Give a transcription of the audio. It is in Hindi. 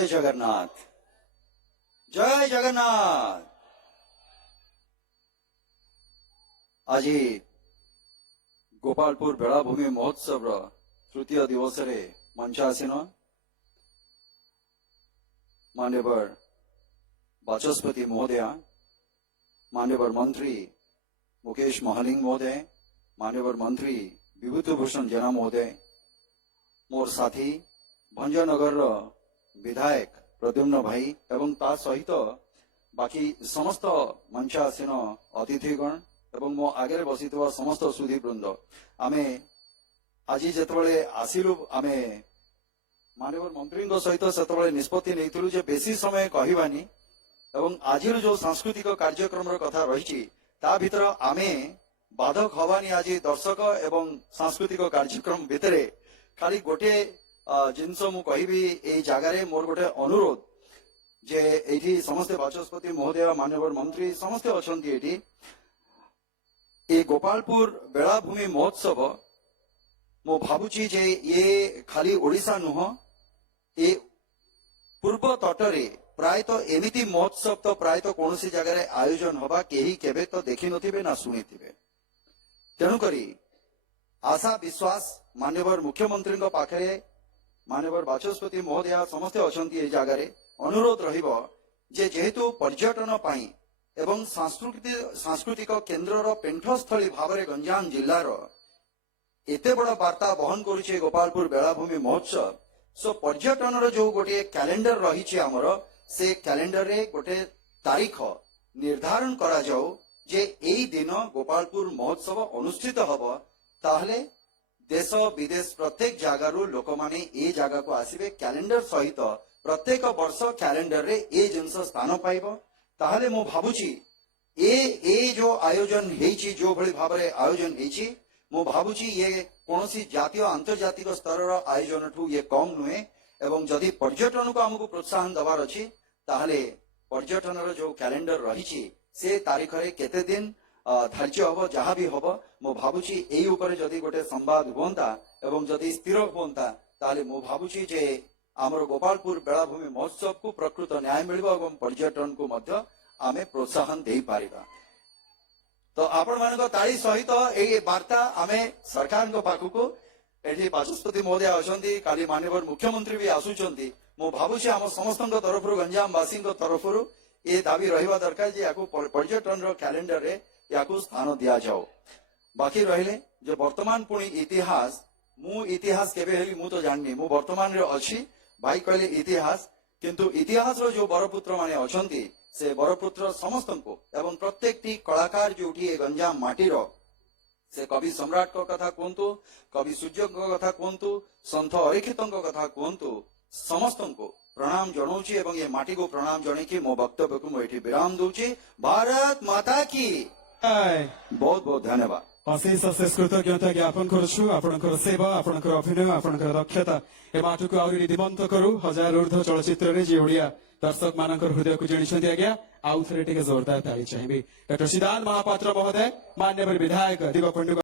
जय जगन्नाथ, जय जगन्नाथ। आज गोपालपुर बेलाभूमि महोत्सव तृतीय दिवस मंचासीन मान्यवर बाचस्पति महोदय, मान्यवर मंत्री मुकेश महालिंग महोदय, मान्यवर मंत्री विभूतिभूषण जेना महोदय, मोर साथी भंजनगर विधायक प्रद्युम्न भाई एवं ता सहित बाकी समस्त मंचासीन अतिथिगण एवं मो आगे बसी समस्त सुधीवृंद आमे आज जिते आसिलु आमे मानवर मंत्री सहित से निष्पत्ति नहीं बेसी समय कहवानी एवं आज जो सांस्कृतिक कार्यक्रम कथा रही ता भीतर आमे बाधक हवानी आज दर्शक एवं सांस्कृतिक कार्यक्रम भितर खाली गोटे जिनस मु कहिबी ए जगार मोर गोटे अनुरोध जे एठी समस्त बाचस्पति महोदय मान्यवर मंत्री समस्त अछंती एठी ए गोपालपुर बेलाभूमि महोत्सव मो भाबुची जे ये खाली ओडिशा नुह ए पूर्व तटरे प्रायतः एमिति महोत्सव तो प्रायतः कौन सी जगह आयोजन हवा केही केबे तो देखि नथिबे ना सुनिथिबे। तेणुकरी आशा विश्वास मान्यवर मुख्यमंत्री पाखरे मान्यवर बाचस्पति महोदय समस्ते अछंती ए जगह अनुरोध रहिबो जे जेहेतु पर्यटन पाई एवं सांस्कृतिक केन्द्रर पेंठस्थली भावरे गंजाम जिल्लार एते बड़ वार्ता बहन करुचे गोपालपुर बेलाभूमि महोत्सव सो पर्यटन जो गोटे कैलेंडर रही आमर से कैलेंडर रे गोटे तारीख निर्धारण करा जाऊ जे एई दिन गोपालपुर महोत्सव अनुष्ठित हब ताहले देश विदेश प्रत्येक जगारू लोक माने ए जगह को आसिबे कैलेंडर सहित प्रत्येक वर्ष कैलेंडर रे ए जिनस स्थान पाइबो। ताहले मो भाबुची ए जो आयोजन हेची जो भली भाबरे आयोजन हेची मो भाबुची ये कोनोसी जातीय अंतर्जातिक स्तर आयोजन ठू ये कम नुहे एवं जदि पर्यटन को हमको प्रोत्साहन दबार अछि ताहले पर्यटन जो कैलेंडर रही से तारीख रे केते दिन धार्य हम जहाँ भी हम मो भाबुची एई उपरे जदि गोटे संवाद होता एवं जदि स्थिर होता ताले मो भाबुची जे आमर गोपालपुर बेलाभूमि महोत्सव को प्रकृत न्याय मिलिबो एवं पर्यटन को मध्य आमे प्रोत्साहन देई पारिबा। तो आपण मानक ताली सहित एई वार्ता आमे सरकार को पाखु एठी बाचस्पति महोदय अछंती काली मान्यवर मुख्यमंत्री भी आसुचंती मो भाबुची आम समस्त तरफ गंजाम वासी तरफ ये दाबी रहिबा दरकार जे याकू पर्यटन रो कैलेंडर रे याकू स्थान दिया जाओ। बाकी रहिले जे वर्तमान पुणी इतिहास मु इतिहास केबे हेली मु तो जाननी मु वर्तमान रे अछि भाई कहले इतिहास किंतु इतिहास रो जो बरपुत्र माने अछंती से बरपुत्र समस्त को एवं प्रत्येक टी कलाकार जोठी ए गंजाम माटी रो से कवि सम्राट को कथा कहतु कवि सूर्य को कथा कहतु संत अरेखित कथा कहतु समस्त को प्रणाम जनाऊची एवं ये माटी को प्रणाम जणैकी मो वक्तव्य को मुझे विराम दूची। भारत माता की बहुत बहुत धन्यवाद। अशेष अशेष कृतज्ञता ज्ञापन करुछु आपनकर सेवा आपनकर अभिनय आपनकर दक्षता ए माटु को आउरी निदिमंत करू हजार ऊर्ध्व चलचित्र रे जे ओडिया दर्शक मानकर हृदय को जणिसंती आज्ञा आउ थरे टिके जोरदार ताली चाहिबे। डॉक्टर सिद्धांत महापात्र महोदय मान्यवर विधायक दीपक पंडु